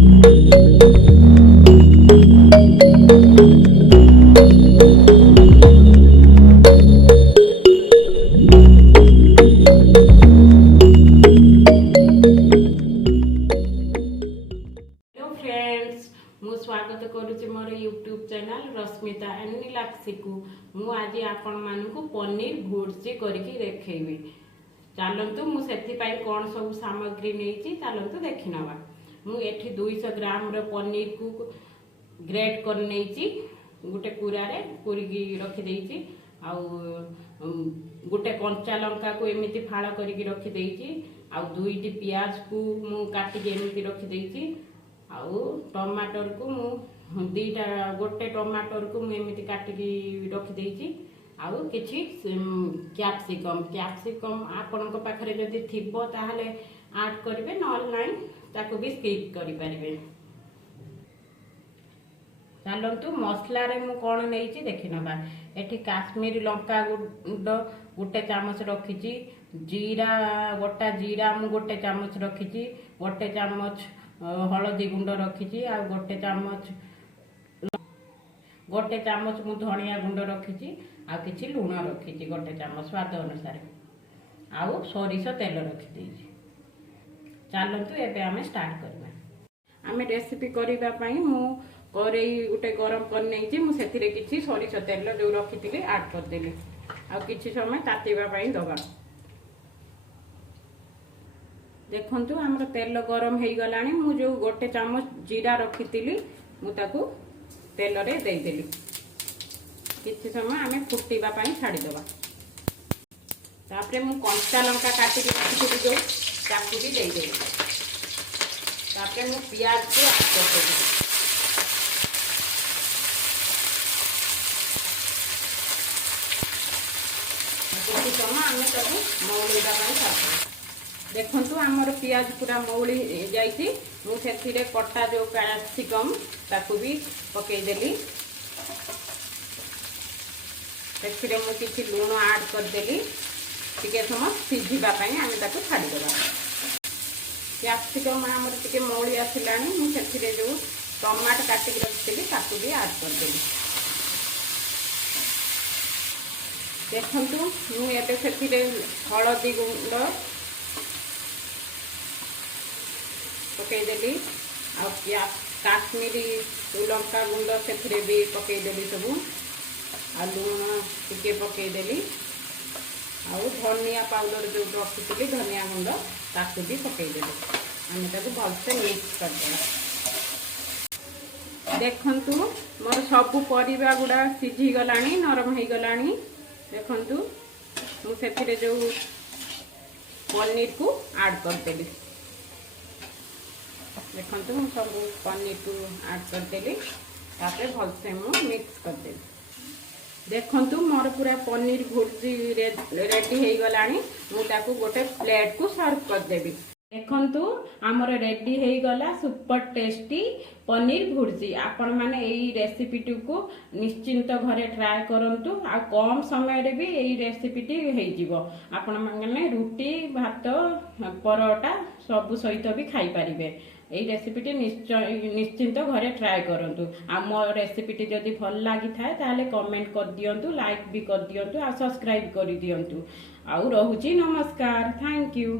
मु स्वागत करुच्ची मोर YouTube channel Rashmita and Nilakshi को मु आज आपण मानू पनीर भुर्जी करके देखी। चलतु मुझे कौन सब सामग्री नहीं चलतु देखी नवा। मुझे 200 ग्राम पनीर को ग्रेट कर गोटे पूरारे पूरी रखिदे गोटे कंचा लंका को एमती फाड़ करके रखिदे 2टी पियाज को मु काटिकी एमती रखिदे टमाटर को मु दीटा गोटे टमाटर को मुझे काटिकी रखिदे किसी कैप्सिकम कैप्सिकम आपण पाखे जदि थी ताहले ऐड करेंगे ना भी स्किप करें। चलतु मसला रे मु कौन नहीं देखी नवा। एठी काश्मीरी लंका गुंड गोटे चामच रखी, जीरा गोटा जीरा मु गोटे चामच रखी, गोटे चामच हलदी गुंड रखी, आ गोटे चामच मु धनिया गुंड रखी, आ किछि लूण रखी गोटे चामच स्वाद अनुसार, आउ सोरिष तेल रखी। चलतु एबे आमे स्टार्ट करबा। आमे रेसिपी करिबा पई मु करेई गोटे गरम कर नहीं मुझे किसी सोरिष तेल जो रखी ऐड करदेली आ किछि समय तातीबा पई दबा। देखंतु हमर तेल गरम हो गलानी। मु जो गोटे चामच जीरा रखी मुझे तेल रे दे देली। किछि समय आमे फुटीबा पई छाड़ी दबा। तापरे मु कंचा लंका काटी रखी जो ताकू भी दे देली। तापरे मु प्याज को ऐड कर देली। देखु आमर पियाज पूरा मौली जाइए। मुझे कटा जो कैप्सिकम ताकू भी पकईदेली। किसी लुण ऐड करदेली टे समय सीझापी आम छाड़ीदा। कैप्सिकम आमर टे मौली आसला मुझे जो टमाटो काटिक रखी ताकू भी ऐड करदेली। देखंतु मुझे से हलदी गुंड पकईदेली आ काश्मीरी लंका गुंड से भी पकईदेली सब आ लुण टिके पकईदेली आ धनिया पाउडर जो रखी धनिया गुंड ताकू भी पकईदेली। आम भलसे मिक्स करदेला। देखंतु मोर सब परिबा गुड़ा सीझी गलानी नरम हो गलानी। देखंतु मुझे जो पनीर को ऐड करदेली। देखंतु मु सब पनीर को ऐड करदेली भलसे मु मिक्स करदेली। देखंतु मोर पूरा पनीर भुर्जी रेडी हो गलानी। मुझे गोटे प्लेट को सर्व करदेवी। देखंतु आमर रेडी हो गला सुपर टेस्टी पनीर भुर्जी। आपण माने एई रेसिपी को निश्चिंत घरे ट्राए करंतु आ कम समय रे भी एई रेसिपी हो जिवो। आपण माने रुटी भात परोटा सब सहित भी खाई परिबे। एई रेसिपी निश्चिंत घरे ट्राए करंतु। आ मो रेसिपी जदि भल लागि थाए ताले कमेंट कर दियंतु, लाइक भी कर दियंतु आ सब्सक्राइब कर दियंतु। आ रहुची नमस्कार। Thank you.